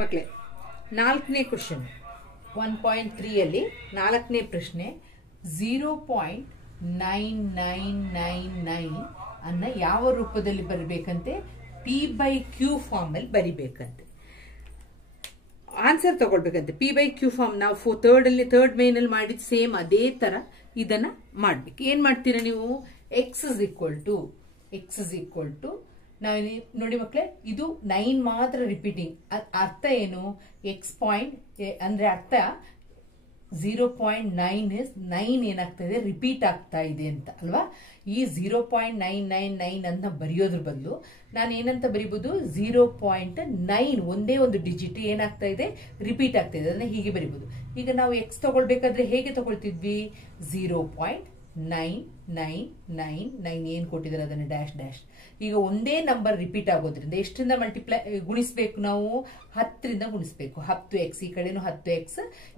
ಮಕ್ಕಳೇ, 4ನೇ ಕ್ವೆಶ್ಚನ್ 1.3 4ನೇ ಪ್ರಶ್ನೆ 0.9999 ಅನ್ನ ಯಾವ ರೂಪದಲ್ಲಿ ಬರಬೇಕಂತೆ? P/Q ಫಾರ್ಮ್ ಅಲ್ಲಿ ಬರಿಬೇಕಂತೆ. ಆನ್ಸರ್ ತಗೊಳ್ಬೇಕಂತೆ. P/Q ಫಾರ್ಮ್ ನಾವು ಥರ್ಡ್ ಮೇನ್ ಅಲ್ಲಿ ಮಾಡಿದ್ ಸೇಮ್ ಅದೇ ತರ ಇದನ್ನ ಮಾಡ್ಬೇಕು. ಏನ್ ಮಾಡ್ತೀರಾ ನೀವು? x is equal to ನಾವು ನೋಡಿ ಮಕ್ಕಳೇ, ಇದು 9 ಮಾತ್ರ ರಿಪೀಟಿಂಗ್. ಅರ್ಥ ಏನು? ಎಕ್ಸ್ ಪಾಯಿಂಟ್ ಅಂದ್ರೆ ಅರ್ಥ 0.9 ಏನಾಗ್ತಾ ಇದೆ? ರಿಪೀಟ್ ಆಗ್ತಾ ಇದೆ ಅಂತ ಅಲ್ವಾ? ಈ 0.999 ಅಂತ ಬರೆಯೋದ್ರ ಬದಲು ನಾನು ಏನಂತ ಬರಿಬಹುದು? 0.9 ಒಂದೇ ಒಂದು ಡಿಜಿಟ್ ಏನಾಗ್ತಾ ಇದೆ? ರಿಪೀಟ್ ಆಗ್ತಾ ಇದೆ. ಅದನ್ನ ಹೀಗೆ ಬರಿಬಹುದು. ಈಗ ನಾವು ಎಕ್ಸ್ ತಗೊಳ್ಬೇಕಾದ್ರೆ ಹೇಗೆ ತಗೊಳ್ತಿದ್ವಿ? 0.9999 ಏನ್ ಕೊಟ್ಟಿದ್ದಾರೆ ಅದನ್ನ ಡ್ಯಾಶ್ ಡ್ಯಾಶ್. ಈಗ ಒಂದೇ ನಂಬರ್ ರಿಪೀಟ್ ಆಗೋದ್ರಿಂದ ಎಷ್ಟರಿಂದ ಮಲ್ಟಿಪ್ಲೈ ಗುಣಿಸ್ಬೇಕು? ನಾವು 10ರಿಂದ ಗುಣಿಸ್ಬೇಕು. 10x, ಈ ಕಡೆನು 10x,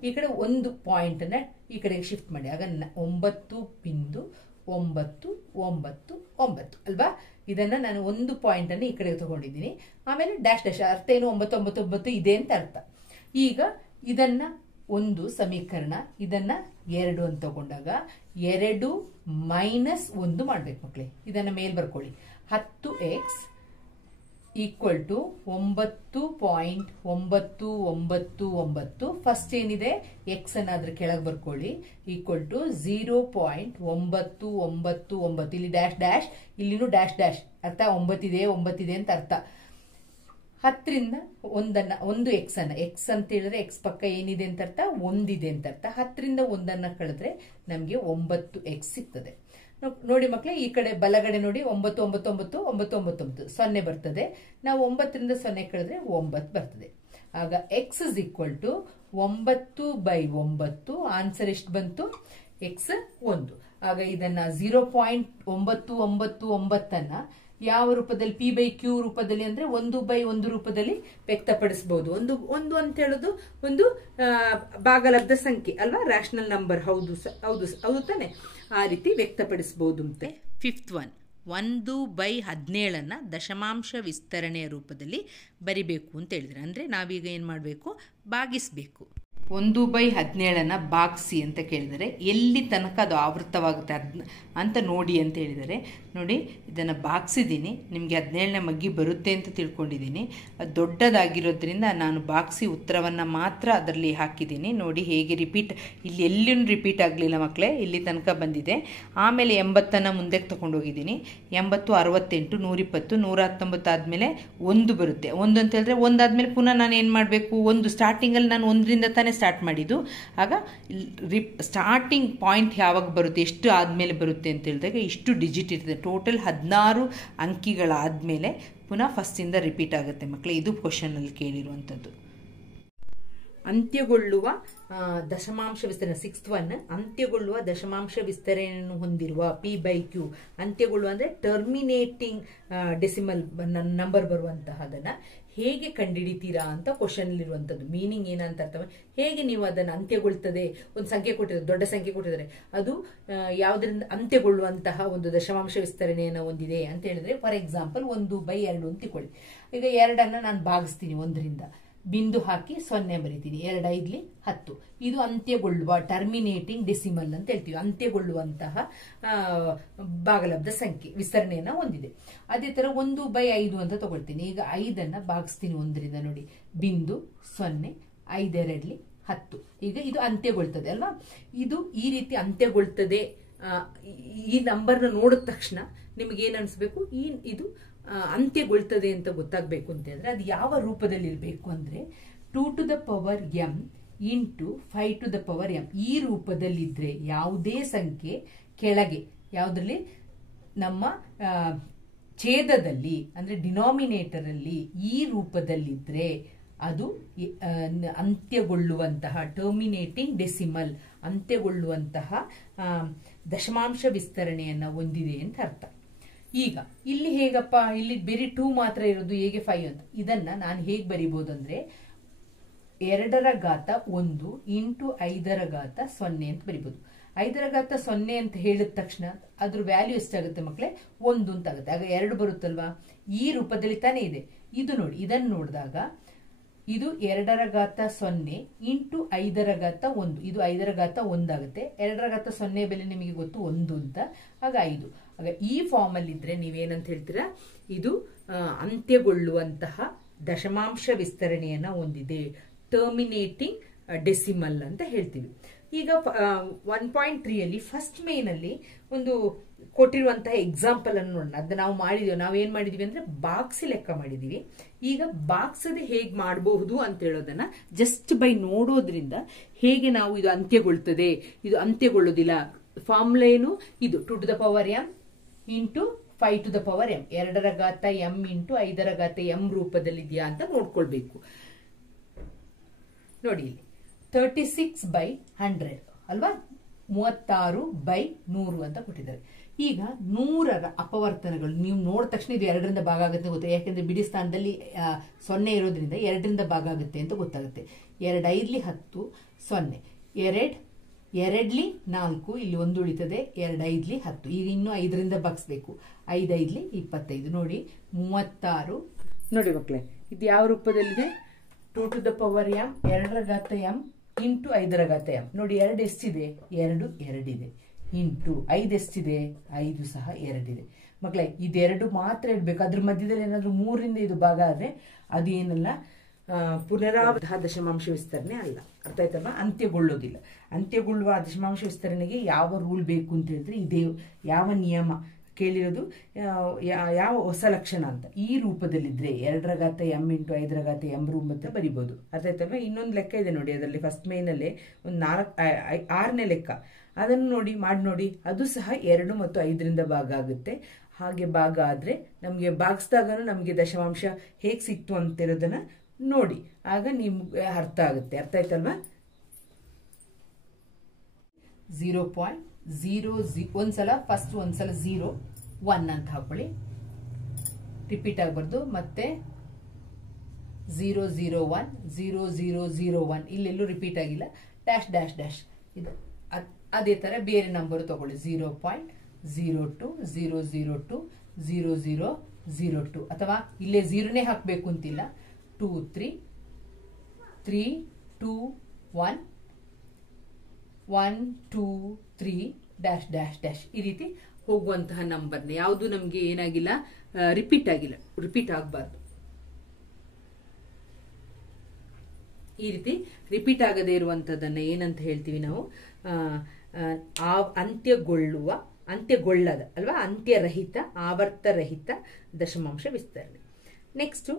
ಈ ಕಡೆ ಒಂದು ಪಾಯಿಂಟ್ ಅನ್ನ ಈ ಕಡೆಗೆ ಶಿಫ್ಟ್ ಮಾಡಿ. ಆಗ 9.999 ಅಲ್ವಾ? ಇದನ್ನ ನಾನು ಒಂದು ಪಾಯಿಂಟ್ ಅನ್ನು ಈ ಕಡೆಗೆ ತಗೊಂಡಿದ್ದೀನಿ. ಆಮೇಲೆ ಡ್ಯಾಶ್ ಡ್ಯಾಶ್. ಅರ್ಥ ಏನು? 999 ಇದೆ ಅಂತ ಅರ್ಥ. ಈಗ ಇದನ್ನ ಒಂದು ಸಮೀಕರಣ, ಇದನ್ನ 2 ಅಂತ ತಗೊಂಡಾಗ 2 ಮೈನಸ್ 1 ಮಾಡ್ಬೇಕು ಮಕ್ಕಳೇ. ಇದನ್ನ ಮೇಲ್ ಬರ್ಕೊಳ್ಳಿ. 10x equal to 9.999. ಫಸ್ಟ್ ಏನಿದೆ ಎಕ್ಸ್ ಅನ್ನ ಅದ್ರ ಕೆಳಗೆ ಬರ್ಕೊಳ್ಳಿ. Equal to 0.999. ಇಲ್ಲಿ ಡ್ಯಾಶ್ ಡ್ಯಾಶ್, ಇಲ್ಲಿನೂ ಡ್ಯಾಶ್ ಡ್ಯಾಶ್. ಅರ್ಥ 9 ಇದೆ ಅಂತ ಅರ್ಥ. 10ರಿಂದ ಒಂದು ಎಕ್ಸ್ ಅನ್ನ, ಎಕ್ಸ್ ಅಂತ ಹೇಳಿದ್ರೆ ಎಕ್ಸ್ ಪಕ್ಕ ಏನಿದೆ ಅಂತ ಅರ್ಥ? 1 ಇದೆ ಅಂತ ಅರ್ಥ. 10ರಿಂದ 1 ಕಳೆದ್ರೆ ನಮ್ಗೆ 9x ಸಿಗ್ತದೆ. ನೋಡಿ ಮಕ್ಕಳೇ, ಈ ಕಡೆ ಬಲಗಡೆ ನೋಡಿ 999 0 ಬರ್ತದೆ. ನಾವು 9ರಿಂದ 0 ಕಳೆದ್ರೆ 9 ಬರ್ತದೆ. ಆಗ X is equal to 9/9. Answer ಎಷ್ಟು ಬಂತು? ಎಕ್ಸ್ 1. ಆಗ ಇದನ್ನ 0.999 ಯಾವ ರೂಪದಲ್ಲಿ? P/Q ರೂಪದಲ್ಲಿ ಅಂದ್ರೆ 1/1 ರೂಪದಲ್ಲಿ ವ್ಯಕ್ತಪಡಿಸಬಹುದು. ಒಂದು ಅಂತ ಹೇಳೋದು ಒಂದು ಭಾಗಲಬ್ಧ ಸಂಖ್ಯೆ ಅಲ್ವಾ? Rational number. ಹೌದು ತಾನೆ? ಆ ರೀತಿ ವ್ಯಕ್ತಪಡಿಸಬಹುದು. ಅಂತೆ 5th one 1/17 ದಶಮಾಂಶ ವಿಸ್ತರಣೆಯ ರೂಪದಲ್ಲಿ ಬರಿಬೇಕು ಅಂತ ಹೇಳಿದ್ರೆ, ಅಂದ್ರೆ ನಾವೀಗ ಏನ್ ಮಾಡಬೇಕು? ಭಾಗಿಸ್ಬೇಕು. 1/17 ಭಾಗಿಸಿ ಅಂತ ಕೇಳಿದರೆ ಎಲ್ಲಿ ತನಕ ಅದು ಆವೃತ್ತವಾಗುತ್ತೆ ಅಂತ ನೋಡಿ ಅಂತ ಹೇಳಿದರೆ, ನೋಡಿ ಇದನ್ನು ಭಾಗಿಸಿದ್ದೀನಿ. ನಿಮಗೆ 17ನೇ ಮಗ್ಗಿ ಬರುತ್ತೆ ಅಂತ ತಿಳ್ಕೊಂಡಿದ್ದೀನಿ. ಅದು ದೊಡ್ಡದಾಗಿರೋದ್ರಿಂದ ನಾನು ಭಾಗಿಸಿ ಉತ್ತರವನ್ನು ಮಾತ್ರ ಅದರಲ್ಲಿ ಹಾಕಿದ್ದೀನಿ. ನೋಡಿ ಹೇಗೆ ರಿಪೀಟ್, ಇಲ್ಲಿ ಎಲ್ಲಿಯೂ ರಿಪೀಟ್ ಆಗಲಿಲ್ಲ ಮಕ್ಕಳೇ, ಇಲ್ಲಿ ತನಕ ಬಂದಿದೆ. ಆಮೇಲೆ 80ನ್ನು ಮುಂದಕ್ಕೆ ತೊಗೊಂಡೋಗಿದ್ದೀನಿ. 80, 68, 120, 119 ಆದಮೇಲೆ 1 ಬರುತ್ತೆ. 1 ಅಂತ ಹೇಳಿದ್ರೆ 1 ಆದಮೇಲೆ ಪುನಃ ನಾನು ಏನು ಮಾಡಬೇಕು? 1 ಸ್ಟಾರ್ಟಿಂಗಲ್ಲಿ ನಾನು 1ರಿಂದ ತಾನೇ ಸ್ಟಾರ್ಟ್ ಮಾಡಿದ್ದು. ಆಗ ಸ್ಟಾರ್ಟಿಂಗ್ ಪಾಯಿಂಟ್ ಯಾವಾಗ ಬರುತ್ತೆ, ಎಷ್ಟು ಆದಮೇಲೆ ಬರುತ್ತೆ ಅಂತ ಹೇಳಿದಾಗ ಇಷ್ಟು ಡಿಜಿಟ್ ಇರ್ತದೆ. ಟೋಟಲ್ 16 ಅಂಕಿಗಳಾದಮೇಲೆ ಪುನಃ ಫಸ್ಟಿಂದ ರಿಪೀಟ್ ಆಗುತ್ತೆ ಮಕ್ಕಳೇ. ಇದು ಕ್ವಶನಲ್ಲಿ ಕೇಳಿರುವಂಥದ್ದು. ಅಂತ್ಯಗೊಳ್ಳುವ ದಶಮಾಂಶ ವಿಸ್ತರಣೆ 6th one ಅಂತ್ಯಗೊಳ್ಳುವ ದಶಮಾಂಶ ವಿಸ್ತರಣೆಯನ್ನು ಹೊಂದಿರುವ P/Q. ಅಂತ್ಯಗೊಳ್ಳುವ ಅಂದ್ರೆ ಟರ್ಮಿನೇಟಿಂಗ್ ಡೆಸಿಮಲ್ ನಂಬರ್ ಬರುವಂತಹದನ್ನ ಹೇಗೆ ಕಂಡುಹಿಡಿತೀರಾ ಅಂತ ಕ್ವಶನ್ ಇರುವಂತದ್ದು. ಮೀನಿಂಗ್ ಏನಂತ ಅರ್ಥ, ಹೇಗೆ ನೀವು ಅದನ್ನು ಅಂತ್ಯಗೊಳ್ತದೆ, ಒಂದು ಸಂಖ್ಯೆ ಕೊಟ್ಟಿದ್ದಾರೆ, ದೊಡ್ಡ ಸಂಖ್ಯೆ ಕೊಟ್ಟಿದ್ದಾರೆ, ಅದು ಯಾವುದರಿಂದ ಅಂತ್ಯಗೊಳ್ಳುವಂತಹ ಒಂದು ದಶಮಾಂಶ ವಿಸ್ತರಣೆಯನ್ನು ಹೊಂದಿದೆ ಅಂತ ಹೇಳಿದ್ರೆ, ಫಾರ್ ಎಕ್ಸಾಂಪಲ್ 1/2 ಅಂತ ತಿಳ್ಕೊಳ್ಳಿ. ಈಗ 2ಅನ್ನ ನಾನು ಭಾಗಿಸ್ತೀನಿ, 1ರಿಂದ ಬಿಂದು ಹಾಕಿ 0 ಬರೀತೀನಿ. 2 5 10. ಇದು ಅಂತ್ಯಗೊಳ್ಳುವ ಟರ್ಮಿನೇಟಿಂಗ್ ಡೆಸಿಮಲ್ ಅಂತ ಹೇಳ್ತೀವಿ. ಅಂತ್ಯಗೊಳ್ಳುವಂತಹ ಭಾಗಲಬ್ಧ ಸಂಖ್ಯೆ ವಿಸ್ತರಣೆಯನ್ನ ಹೊಂದಿದೆ. ಅದೇ ತರ 1/5 ಅಂತ ತಗೊಳ್ತೀನಿ. ಈಗ 5ಅನ್ನ ಭಾಗಿಸ್ತೀನಿ 1ರಿಂದ, ನೋಡಿ ಬಿಂದು 0, 5 2 10. ಈಗ ಇದು ಅಂತ್ಯಗೊಳ್ತದೆ ಅಲ್ವಾ? ಇದು ಈ ರೀತಿ ಅಂತ್ಯಗೊಳ್ತದೆ. ಈ ನಂಬರ್ನ ನೋಡಿದ ತಕ್ಷಣ ನಿಮ್ಗೆ ಏನ್ ಅನ್ಸ್ಬೇಕು? ಇದು ಅಂತ್ಯಗೊಳ್ತದೆ ಅಂತ ಗೊತ್ತಾಗಬೇಕು ಅಂತ ಹೇಳಿದ್ರೆ ಅದು ಯಾವ ರೂಪದಲ್ಲಿ ಇರಬೇಕು ಅಂದ್ರೆ 2 to the power m into 5 to the power m. ಈ ರೂಪದಲ್ಲಿದ್ರೆ ಯಾವುದೇ ಸಂಖ್ಯೆ ಕೆಳಗೆ ಯಾವುದ್ರಲ್ಲಿ ನಮ್ಮ ಛೇದದಲ್ಲಿ ಅಂದ್ರೆ ಡಿನಾಮಿನೇಟರ್ ಅಲ್ಲಿ ಈ ರೂಪದಲ್ಲಿದ್ರೆ ಅದು ಅಂತ್ಯಗೊಳ್ಳುವಂತಹ ಟರ್ಮಿನೇಟಿಂಗ್ ಡೆಸಿಮಲ್, ಅಂತ್ಯಗೊಳ್ಳುವಂತಹ ದಶಮಾಂಶ ವಿಸ್ತರಣೆಯನ್ನ ಹೊಂದಿದೆ ಅಂತ ಅರ್ಥ. ಈಗ ಇಲ್ಲಿ ಹೇಗಪ್ಪ, ಇಲ್ಲಿ ಬೇರೆ 2 ಮಾತ್ರ ಇರೋದು, ಹೇಗೆ 5 ಅಂತ? ಇದನ್ನ ನಾನು ಹೇಗೆ ಬರಿಬಹುದು ಅಂದ್ರೆ 2^1 ಇಂಟು 5^0 ಅಂತ ಬರಿಬಹುದು. 5^0 ಅಂತ ಹೇಳಿದ ತಕ್ಷಣ ಅದ್ರ ವ್ಯಾಲ್ಯೂ ಎಷ್ಟಾಗುತ್ತೆ ಮಕ್ಕಳೇ? 1 ಅಂತ ಆಗುತ್ತೆ. ಆಗ 2 ಬರುತ್ತಲ್ವಾ? ಈ ರೂಪದಲ್ಲಿ ತಾನೇ ಇದೆ. ಇದು ನೋಡಿ, ಇದನ್ನು ನೋಡಿದಾಗ ಇದು 2^0 ಇಂಟು 5^1. ಇದು 5^1 ಆಗುತ್ತೆ. 2^0 ಬೆಲೆ ನಿಮಗೆ ಗೊತ್ತು 1 ಅಂತ, ಆಗ 5. ಆಗ ಈ ಫಾರ್ಮ್ ಅಲ್ಲಿ ಇದ್ರೆ ನೀವೇನಂತ ಹೇಳ್ತೀರಾ, ಇದು ಅಂತ್ಯಗೊಳ್ಳುವಂತಹ ದಶಮಾಂಶ ವಿಸ್ತರಣೆಯನ್ನ ಹೊಂದಿದೆ, ಟರ್ಮಿನೇಟಿಂಗ್ ಡೆಸಿಮಲ್ ಅಂತ ಹೇಳ್ತೀವಿ. ಈಗ 1.3 ಅಲ್ಲಿ ಫಸ್ಟ್ ಮೇನಲ್ಲಿ ಒಂದು ಕೊಟ್ಟಿರುವಂತಹ ಎಕ್ಸಾಂಪಲ್ ಅನ್ನು ನೋಡೋಣ. ಅದು ನಾವು ಮಾಡಿದೀವಿ. ನಾವೇನ್ ಮಾಡಿದೀವಿ ಅಂದ್ರೆ ಬಾಕ್ಸ್ ಲೆಕ್ಕ ಮಾಡಿದೀವಿ. ಈಗ ಬಾಕ್ಸ್ ಅದು ಹೇಗೆ ಮಾಡಬಹುದು ಅಂತ ಹೇಳೋದನ್ನ ಜಸ್ಟ್ ಬೈ ನೋಡೋದ್ರಿಂದ ಹೇಗೆ ನಾವು ಇದು ಅಂತ್ಯಗೊಳ್ಳುತ್ತದೆ, ಇದು ಅಂತ್ಯಗೊಳ್ಳುವುದಿಲ್ಲ. ಫಾರ್ಮುಲಾ ಏನು, ಇದು 2m into 5m, 2m into 5m ರೂಪದಲ್ಲಿ ಇದೆಯಾ ಅಂತ ನೋಡ್ಕೊಳ್ಬೇಕು. ನೋಡಿ ಇಲ್ಲಿ 36/100 ಅಲ್ವಾ, 36/100 ಅಂತ ಕೊಟ್ಟಿದ್ದಾರೆ. ಈಗ 100ರ ಅಪವರ್ತನಗಳು ನೀವು ನೋಡಿದ ತಕ್ಷಣ ಇದು 2ರಿಂದ ಭಾಗ ಆಗುತ್ತೆ ಗೊತ್ತೆ, ಯಾಕಂದ್ರೆ ಬಿಡಿ ಸ್ಥಾನದಲ್ಲಿ 0 ಇರೋದ್ರಿಂದ 2ರಿಂದ ಭಾಗ ಆಗುತ್ತೆ ಅಂತ ಗೊತ್ತಾಗುತ್ತೆ. 2 5 10 0, 2 2 4, ಇಲ್ಲಿ 1 ಉಳಿತದೆ, 2 5 10. ಈಗ ಇನ್ನು 5ರಿಂದ ಭಾಗಿಸ್ಬೇಕು. 5 5 25. ನೋಡಿ 36. ನೋಡಿ ಮಕ್ಕಳೇ, ಇದು ಯಾವ ರೂಪದಲ್ಲಿದೆ, 2m 2m ಇಂಟು 5m. ನೋಡಿ 2 ಎಷ್ಟಿದೆ, 2 2 ಇದೆ. ಇಂಟು 5 ಎಷ್ಟಿದೆ, 5 ಸಹ 2 ಇದೆ. ಮಕ್ಕಳೇ ಇದೆರಡು ಮಾತ್ರ ಇಡ್ಬೇಕು. ಅದ್ರ ಮಧ್ಯದಲ್ಲಿ ಏನಾದ್ರು 3ರಿಂದ ಇದು ಭಾಗ ಆದ್ರೆ ಅದೇನಲ್ಲ ಪುನರಾವರ್ತ ದಶಮಾಂಶ ವಿಸ್ತರಣೆ ಅಲ್ಲ. ಅರ್ಥ ಆಯ್ತಲ್ವಾ, ಅಂತ್ಯಗೊಳ್ಳೋದಿಲ್ಲ. ಅಂತ್ಯಗೊಳ್ಳುವ ದಶಮಾಂಶ ವಿಸ್ತರಣೆಗೆ ಯಾವ ರೂಲ್ ಬೇಕು ಅಂತ ಹೇಳಿದ್ರೆ ಇದೇ ಯಾವ ನಿಯಮ ಕೇಳಿರೋದು, ಯಾವ ಹೊಸ ಲಕ್ಷಣ ಅಂತ ಈ ರೂಪದಲ್ಲಿದ್ರೆ 2m ಇಂಟು 5m ರೂಪದ ಬರಿಬಹುದು. ಅರ್ಥ ಆಯ್ತಲ್ವಾ. ಇನ್ನೊಂದು ಲೆಕ್ಕ ಇದೆ ನೋಡಿ, ಅದರಲ್ಲಿ ಫಸ್ಟ್ ಮೇನಲ್ಲೇ ಒಂದು 6ನೇ ಲೆಕ್ಕ, ಅದನ್ನು ನೋಡಿ ಮಾಡಿ ನೋಡಿ. ಅದು ಸಹ 2 ಮತ್ತು 5ರಿಂದ ಭಾಗ ಆಗುತ್ತೆ. ಹಾಗೆ ಭಾಗ ಆದ್ರೆ ನಮ್ಗೆ ಭಾಗಿಸಿದಾಗನು ನಮ್ಗೆ ದಶಮಾಂಶ ಹೇಗ್ ಸಿಕ್ತು ಅಂತಿರೋದನ್ನ ನೋಡಿ, ಆಗ ನಿಮ್ಗೆ ಅರ್ಥ ಆಗುತ್ತೆ. ಅರ್ಥ ಆಯ್ತಲ್ವಾ. 0.00 ಒಂದ್ಸಲ ಫಸ್ಟ್, ಒಂದ್ಸಲ 0 1 ಅಂತ ಹಾಕೊಳ್ಳಿ, ರಿಪೀಟ್ ಆಗಬಾರ್ದು. ಮತ್ತೆ 001 0001 ಇಲ್ಲೆಲ್ಲೂ ರಿಪೀಟ್ ಆಗಿಲ್ಲ. ಡ್ಯಾಶ್ ಡ್ಯಾಶ್ ಡ್ಯಾಶ್ ಇದು ಅದೇ ತರ ಬೇರೆ ನಂಬರ್ ತಗೊಳ್ಳಿ. 0.02 002 0002 ಅಥವಾ ಇಲ್ಲೇ 0ನೇ ಹಾಕಬೇಕು ಅಂತಿಲ್ಲ. 2 3 3 2 1 1 2 3 ಡ್ಯಾಶ್ ಡ್ಯಾಶ್ ಡ್ಯಾಶ್ ಈ ರೀತಿ ಹೋಗುವಂತಹ ನಂಬರ್ನ ಯಾವುದು ನಮ್ಗೆ ಏನಾಗಿಲ್ಲ, ರಿಪೀಟ್ ಆಗಿಲ್ಲ, ರಿಪೀಟ್ ಆಗಬಾರ್ದು. ಈ ರೀತಿ ರಿಪೀಟ್ ಆಗದೇ ಇರುವಂತದನ್ನ ಏನಂತ ಹೇಳ್ತೀವಿ ನಾವು, ಅಂತ್ಯಗೊಳ್ಳದ ಅಲ್ವಾ, ಅಂತ್ಯರಹಿತ ಆವರ್ತರಹಿತ ದಶಮಾಂಶ ವಿಸ್ತರಣೆ. ನೆಕ್ಸ್ಟ್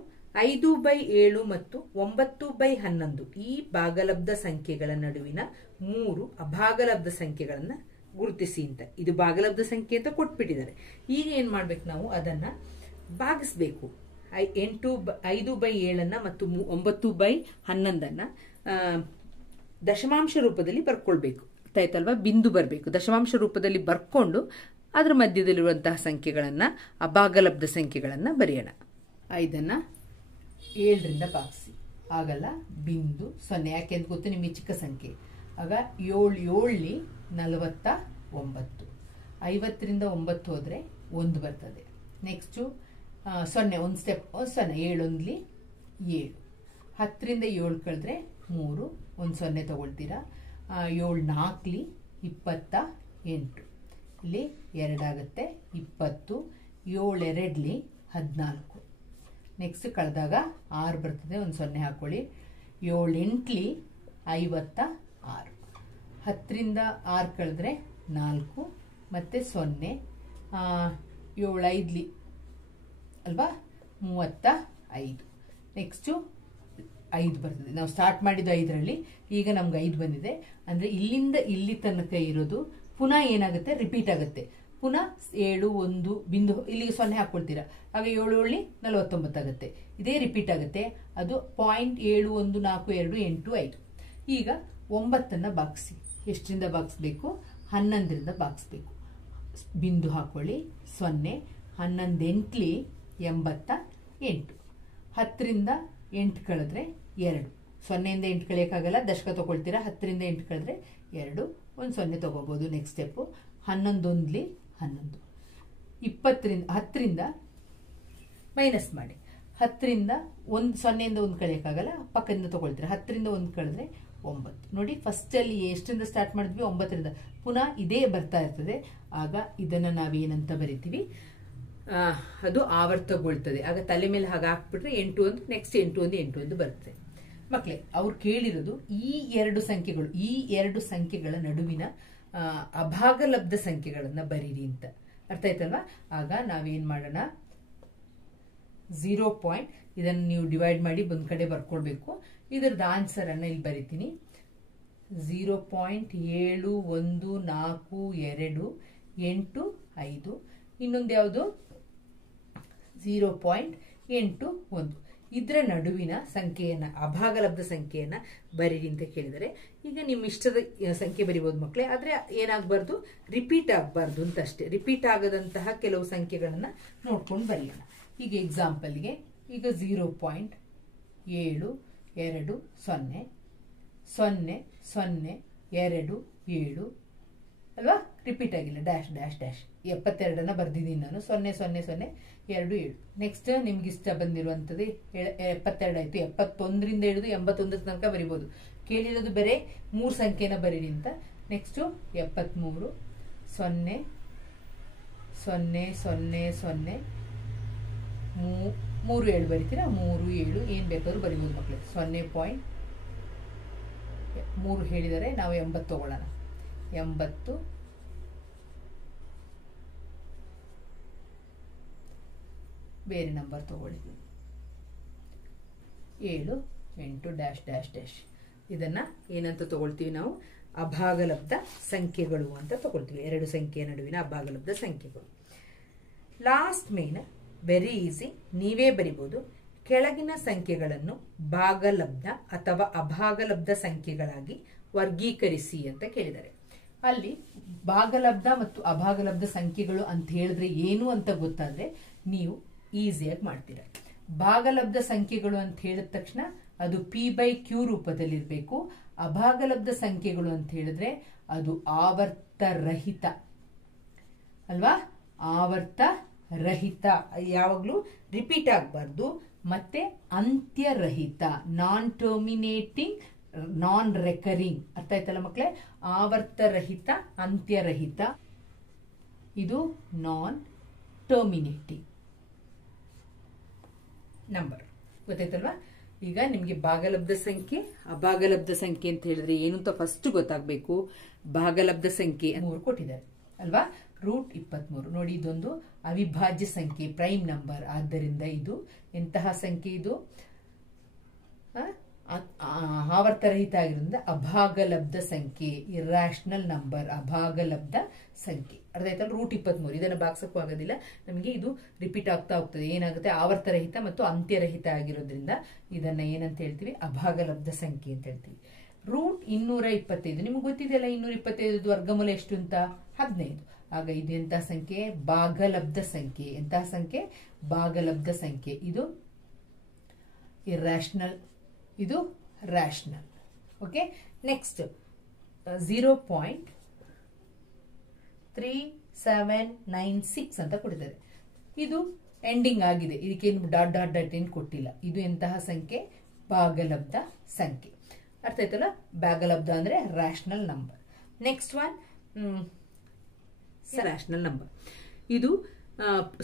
5/7 ಮತ್ತು 9/11 ಈ ಭಾಗಲಬ್ಧ ಸಂಖ್ಯೆಗಳ ನಡುವಿನ 3 ಅಭಾಗಲಬ್ಧ ಸಂಖ್ಯೆಗಳನ್ನ ಗುರುತಿಸಿ ಅಂತ. ಇದು ಭಾಗಲಬ್ಧ ಸಂಖ್ಯೆ ಅಂತ ಕೊಟ್ಬಿಟ್ಟಿದ್ದಾರೆ. ಈಗ ಏನ್ ಮಾಡ್ಬೇಕು ನಾವು, ಅದನ್ನ ಭಾಗಿಸ್ಬೇಕು. 5/7 ಮತ್ತು 9/11 ದಶಮಾಂಶ ರೂಪದಲ್ಲಿ ಬರ್ಕೊಳ್ಬೇಕು. ಆಯ್ತಲ್ವಾ, ಬಿಂದು ಬರಬೇಕು. ದಶಮಾಂಶ ರೂಪದಲ್ಲಿ ಬರ್ಕೊಂಡು ಅದ್ರ ಮಧ್ಯದಲ್ಲಿರುವಂತಹ ಸಂಖ್ಯೆಗಳನ್ನ, ಅಭಾಗಲಬ್ಧ ಸಂಖ್ಯೆಗಳನ್ನ ಬರೆಯೋಣ. 5ನ್ನ 7ರಿಂದ ಭಾಗಿಸಿ, ಆಗಲ್ಲ, ಬಿಂದು 0. ಯಾಕೆಂತ ಗೊತ್ತು ನಿಮಗೆ, ಚಿಕ್ಕ ಸಂಖ್ಯೆ. ಆಗ 7 7 49. 50ರಿಂದ 9 ಹೋದ್ರೆ 1 ಬರ್ತದೆ. ನೆಕ್ಸ್ಟ್ 0 ಒಂದು ಸ್ಟೆಪ್ 0, 7 1 7. 10ರಿಂದ 7 ಕಳೆದ್ರೆ 3, 1 0 ತಗೊಳ್ತೀರಾ. 7 4 28. ಇಲ್ಲಿ 2 ಆಗುತ್ತೆ 20. 7 2 14. ನೆಕ್ಸ್ಟ್ ಕಳೆದಾಗ 6 ಬರ್ತದೆ, 1 0 ಹಾಕೊಳ್ಳಿ. 7 8 56. 10ರಿಂದ 6 ಕಳೆದ್ರೆ 4 ಮತ್ತೆ 0. 7 5 ಅಲ್ವಾ, 35. ನೆಕ್ಸ್ಟ್ 5 ಬರ್ತದೆ. ನಾವು ಸ್ಟಾರ್ಟ್ ಮಾಡಿದ್ದು 5ರಲ್ಲಿ, ಈಗ ನಮ್ಗೆ 5 ಬಂದಿದೆ. ಅಂದ್ರೆ ಇಲ್ಲಿಂದ ಇಲ್ಲಿ ತನಕ ಇರೋದು ಪುನಃ ಏನಾಗುತ್ತೆ, ರಿಪೀಟ್ ಆಗುತ್ತೆ. ಪುನಃ 7 1 ಬಿಂದು ಇಲ್ಲಿಗೆ 0 ಹಾಕೊಳ್ತೀರಾ. ಆಗ 7 7 49 ಆಗುತ್ತೆ. ಇದೇ ರಿಪೀಟ್ ಆಗುತ್ತೆ. ಅದು 0.714285. ಈಗ 9ನ್ನ ಭಾಗಿಸಿ. ಎಷ್ಟರಿಂದ ಭಾಗಿಸ್ಬೇಕು, 11ರಿಂದ ಭಾಗಿಸ್ಬೇಕು. ಬಿಂದು ಹಾಕೊಳ್ಳಿ 0. 11 8 88. 10ರಿಂದ 8 ಕಳೆದ್ರೆ 2. 0ಯಿಂದ 8 ಕಳೆಯಕ್ಕಾಗಲ್ಲ, ದಶಕ ತಗೊಳ್ತೀರಾ. 10ರಿಂದ 8 ಕಳೆದ್ರೆ 2, 1 0 ತಗೋಬಹುದು. Next step 11 1 11. 10ರಿಂದ ಮೈನಸ್ ಮಾಡಿ. 10ರಿಂದ ಒಂದು 0ಯಿಂದ 1 ಕಳೆಯಕ್ಕಾಗಲ್ಲ, ಪಕ್ಕದಿಂದ ತಗೊಳ್ತೀರಾ. 10ರಿಂದ 1 ಕಳೆದ್ರೆ 9. ನೋಡಿ, ಫಸ್ಟ್ ಅಲ್ಲಿ ಎಷ್ಟರಿಂದ ಸ್ಟಾರ್ಟ್ ಮಾಡಿದ್ವಿ? 9ರಿಂದ. ಪುನಃ ಇದೇ ಬರ್ತಾ ಇರ್ತದೆ. ಆಗ ಇದನ್ನ ನಾವೇನಂತ ಬರಿತೀವಿ? ಅದು ಆವರ್ತಗೊಳ್ತದೆ. ಆಗ ತಲೆ ಮೇಲೆ ಹಾಗೆ ಹಾಕ್ಬಿಟ್ರೆ 8 1 ನೆಕ್ಸ್ಟ್ 8 1 8 1 ಬರುತ್ತೆ. ಮಕ್ಕಳೇ, ಅವ್ರು ಕೇಳಿರೋದು ಈ ಎರಡು ಸಂಖ್ಯೆಗಳ ನಡುವಿನ ಅಭಾಗಲಬ್ಧ ಸಂಖ್ಯೆಗಳನ್ನ ಬರೀರಿ ಅಂತ. ಅರ್ಥ ಆಯ್ತಲ್ವಾ? ಆಗ ನಾವೇನ್ ಮಾಡೋಣ, 0 ಪಾಯಿಂಟ್ ಇದನ್ನು ನೀವು ಡಿವೈಡ್ ಮಾಡಿ ಒಂದ್ ಕಡೆ ಬರ್ಕೊಳ್ಬೇಕು. ಇದರದ ಆನ್ಸರ್ ಅನ್ನ ಇಲ್ಲಿ ಬರಿತೀನಿ. 0.714285. ಇನ್ನೊಂದು ಯಾವುದು? 0.81. ಇದರ ನಡುವಿನ ಸಂಖ್ಯೆಯನ್ನ, ಅಭಾಗಲಬ್ಧ ಸಂಖ್ಯೆಯನ್ನ ಬರೀರಿ ಅಂತ ಕೇಳಿದರೆ, ಈಗ ನಿಮ್ಮ ಇಷ್ಟದ ಸಂಖ್ಯೆ ಬರಿಬಹುದು ಮಕ್ಕಳೇ. ಆದ್ರೆ ಏನಾಗಬಾರ್ದು? ರಿಪೀಟ್ ಆಗಬಾರ್ದು ಅಂತ ಅಷ್ಟೇ. ರಿಪೀಟ್ ಆಗದಂತಹ ಕೆಲವು ಸಂಖ್ಯೆಗಳನ್ನ ನೋಡ್ಕೊಂಡು ಬರೆಯೋಣ. ಈಗ ಎಕ್ಸಾಂಪಲ್ಗೆ, ಈಗ 0.720 0027 ಅಲ್ವಾ? ರಿಪೀಟ್ ಆಗಿಲ್ಲ. ಡ್ಯಾಶ್ ಡ್ಯಾಶ್ ಡ್ಯಾಶ್ 72 ಬರ್ದಿದ್ದೀನಿ ನಾನು. 000227. ನೆಕ್ಸ್ಟ್ ನಿಮ್ಗೆ ಇಷ್ಟ ಬಂದಿರುವಂತದ್ದು 72 ಆಯ್ತು. 71ರಿಂದ ಹಿಡಿದು 81 ತನಕ ಬರಿಬಹುದು. ಕೇಳಿರೋದು ಬೇರೆ 3 ಸಂಖ್ಯೆನ ಬರೀರಿ ಅಂತ. ನೆಕ್ಸ್ಟ್ 73 0 0 0 0 37 ಬರೀತೀರಾ? 37 ಏನ್ ಬೇಕಾದ್ರೂ ಬರಿಬಹುದು ಮಕ್ಕಳು. 0.3 ಹೇಳಿದರೆ ನಾವು 80 ತಗೊಳ್ಳೋಣ. 80 ಬೇರೆ ನಂಬರ್ ತಗೊಳ್ಳಿ. 7 8 ಡ್ಯಾಶ್ ಡ್ಯಾಶ್ ಡ್ಯಾಶ್. ಇದನ್ನ ಏನಂತ ತಗೊಳ್ತೀವಿ ನಾವು? ಅಭಾಗಲಬ್ಧ ಸಂಖ್ಯೆಗಳು ಅಂತ ತಗೊಳ್ತೀವಿ. ಎರಡು ಸಂಖ್ಯೆಯ ನಡುವಿನ ಅಭಾಗಲಬ್ಧ ಸಂಖ್ಯೆಗಳು. ಲಾಸ್ಟ್ ಮೇನ್ ವೆರಿ ಈಸಿ, ನೀವೇ ಬರಿಬಹುದು. ಕೆಳಗಿನ ಸಂಖ್ಯೆಗಳನ್ನು ಭಾಗಲಬ್ಧ ಅಥವಾ ಅಭಾಗಲಬ್ಧ ಸಂಖ್ಯೆಗಳಾಗಿ ವರ್ಗೀಕರಿಸಿ ಅಂತ ಕೇಳಿದ್ದಾರೆ. ಅಲ್ಲಿ ಭಾಗಲಬ್ಧ ಮತ್ತು ಅಭಾಗಲಬ್ಧ ಸಂಖ್ಯೆಗಳು ಅಂತ ಹೇಳಿದ್ರೆ ಏನು ಅಂತ ಗೊತ್ತಾದ್ರೆ ನೀವು ಈಸಿಯಾಗಿ ಮಾಡ್ತೀರಾ. ಭಾಗಲಬ್ಧ ಸಂಖ್ಯೆಗಳು ಅಂತ ಹೇಳಿದ ತಕ್ಷಣ ಅದು P/Q ರೂಪದಲ್ಲಿರಬೇಕು. ಅಭಾಗಲಬ್ಧ ಸಂಖ್ಯೆಗಳು ಅಂತ ಹೇಳಿದ್ರೆ ಅದು ಆವರ್ತರಹಿತ ಅಲ್ವಾ? ಆವರ್ತರಹಿತ, ಯಾವಾಗ್ಲೂ ರಿಪೀಟ್ ಆಗಬಾರ್ದು. ಮತ್ತೆ ಅಂತ್ಯರಹಿತ, ನಾನ್ ಟರ್ಮಿನೇಟಿಂಗ್, ನಾನ್ ರೆಕರಿಂಗ್. ಅರ್ಥ ಆಯ್ತಲ್ಲ ಮಕ್ಕಳೇ? ಆವರ್ತರಹಿತ, ಅಂತ್ಯರಹಿತ. ಇದು ನಾನ್ ಟರ್ಮಿನೇಟಿಂಗ್ ನಂಬರ್. ಗೊತ್ತಾಯ್ತಲ್ವಾ? ಈಗ ನಿಮ್ಗೆ ಭಾಗಲಬ್ಧ ಸಂಖ್ಯೆ, ಅಭಾಗಲಬ್ಧ ಸಂಖ್ಯೆ ಅಂತ ಹೇಳಿದ್ರೆ ಏನು ಅಂತ ಫಸ್ಟ್ ಗೊತ್ತಾಗಬೇಕು. ಭಾಗಲಬ್ಧ ಸಂಖ್ಯೆ 3 ಕೊಟ್ಟಿದ್ದಾರೆ ಅಲ್ವಾ? √23. ನೋಡಿ, ಇದೊಂದು ಅವಿಭಾಜ್ಯ ಸಂಖ್ಯೆ, ಪ್ರೈಮ್ ನಂಬರ್. ಆದ್ದರಿಂದ ಇದು ಎಂತಹ ಸಂಖ್ಯೆ? ಇದು ಆವರ್ತರಹಿತ ಆಗಿರೋದ್ರಿಂದ ಅಭಾಗಲಬ್ಧ ಸಂಖ್ಯೆ, ಇರ್ರಾಷನಲ್ ನಂಬರ್, ಅಭಾಗಲಬ್ಧ ಸಂಖ್ಯೆ. ಅರ್ಥ ಆಯ್ತಲ್ಲ? √23. ಇದನ್ನು ಭಾಗಿಸಕ್ಕೂ ಆಗೋದಿಲ್ಲ ನಮಗೆ. ಇದು ರಿಪೀಟ್ ಆಗ್ತಾ ಹೋಗ್ತದೆ. ಏನಾಗುತ್ತೆ? ಆವರ್ತರಹಿತ ಮತ್ತು ಅಂತ್ಯರಹಿತ ಆಗಿರೋದ್ರಿಂದ ಇದನ್ನ ಏನಂತ ಹೇಳ್ತೀವಿ? ಅಭಾಗಲಬ್ಧ ಸಂಖ್ಯೆ ಅಂತ ಹೇಳ್ತೀವಿ. √225. ನಿಮ್ಗೆ ಗೊತ್ತಿದೆಯಲ್ಲ, 225 ವರ್ಗಮೂಲ ಎಷ್ಟು ಅಂತ? 15. ಆಗ ಇದು ಎಂತಹ ಸಂಖ್ಯೆ? ಭಾಗಲಬ್ಧ ಸಂಖ್ಯೆ. ಎಂತಹ ಸಂಖ್ಯೆ? ಭಾಗಲಬ್ಧ ಸಂಖ್ಯೆ. ಇದು ಇರ್ರಾಷನಲ್, ಇದು ರಾಷನಲ್. ಓಕೆ. ನೆಕ್ಸ್ಟ್ 0.3796 ಅಂತ ಕೊಟ್ಟಿದ್ದಾರೆ. ಇದು ಎಂಡಿಂಗ್ ಆಗಿದೆ. ಇದಕ್ಕೇನು ಡಾಟ್ ಡಾಟ್ ಡಾಟ್ ಏನು ಕೊಟ್ಟಿಲ್ಲ. ಇದು ಎಂತಹ ಸಂಖ್ಯೆ? ಭಾಗಲಬ್ಧ ಸಂಖ್ಯೆ. ಅರ್ಥ ಆಯ್ತಲ್ಲ? ಭಾಗಲಬ್ಧ ಅಂದ್ರೆ rational number. Next one rational number. ಇದು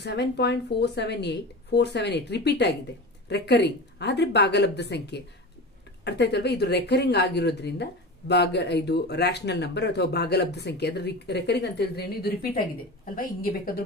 7.478 ರಿಪೀಟ್ ಆಗಿದೆ, ರೆಕರಿಂಗ್. ಆದ್ರೆ ಭಾಗಲಬ್ಧ ಸಂಖ್ಯೆ. ಅರ್ಥ ಆಯ್ತಲ್ವಾ? ಇದು ರೆಕರಿಂಗ್ ಆಗಿರೋದ್ರಿಂದ ಇದು ರಾಷನಲ್ ನಂಬರ್ ಅಥವಾ ಭಾಗಲಬ್ಧ ಸಂಖ್ಯೆ. ಅದ್ರ ರೆಕರಿಂಗ್ ಅಂತ ಹೇಳಿದ್ರೆ ಇದು ರಿಪೀಟ್ ಆಗಿದೆ ಅಲ್ವಾ? ಹಿಂಗೆ ಬೇಕಾದ್ರೂ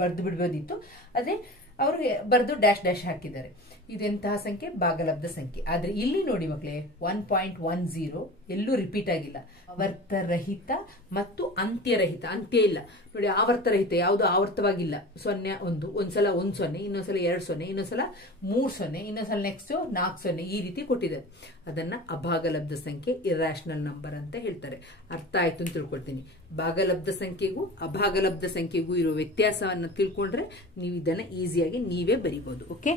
ಬರ್ದು ಬಿಡ್ಬೋದಿತ್ತು. ಆದ್ರೆ ಅವರು ಬರ್ದು ಡ್ಯಾಶ್ ಡ್ಯಾಶ್ ಹಾಕಿದ್ದಾರೆ. ಇದೆಂತಹ ಸಂಖ್ಯೆ? ಭಾಗಲಬ್ಧ ಸಂಖ್ಯೆ. ಆದ್ರೆ ಇಲ್ಲಿ ನೋಡಿ ಮಕ್ಕಳೇ, 1.10 ಎಲ್ಲೂ ರಿಪೀಟ್ ಆಗಿಲ್ಲ. ಆವರ್ತರಹಿತ ಮತ್ತು ಅಂತ್ಯರಹಿತ. ಅಂತ್ಯ ಇಲ್ಲ ನೋಡಿ. ಆವರ್ತರಹಿತ ಯಾವುದು ಆವರ್ತವಾಗಿಲ್ಲ. 0 1, ಒಂದ್ಸಲ 1 0, ಇನ್ನೊಂದ್ಸಲ 2 0, ಇನ್ನೊಂದ್ಸಲ 3 0, ಇನ್ನೊಂದ್ಸಲ ನೆಕ್ಸ್ಟ್ 4 0, ಈ ರೀತಿ ಕೊಟ್ಟಿದ್ದಾರೆ. ಅದನ್ನ ಅಭಾಗಲಬ್ಧ ಸಂಖ್ಯೆ, ಇರ್ರಾಷನಲ್ ನಂಬರ್ ಅಂತ ಹೇಳ್ತಾರೆ. ಅರ್ಥ ಆಯ್ತು ಅಂತ ತಿಳ್ಕೊಳ್ತೀನಿ. ಭಾಗಲಬ್ಧ ಸಂಖ್ಯೆಗೂ ಅಭಾಗಲಬ್ಧ ಸಂಖ್ಯೆಗೂ ಇರೋ ವ್ಯತ್ಯಾಸವನ್ನ ತಿಳ್ಕೊಂಡ್ರೆ ನೀವು ಇದನ್ನ ಈಸಿಯಾಗಿ ನೀವೇ ಬರಿಬಹುದು. ಓಕೆ.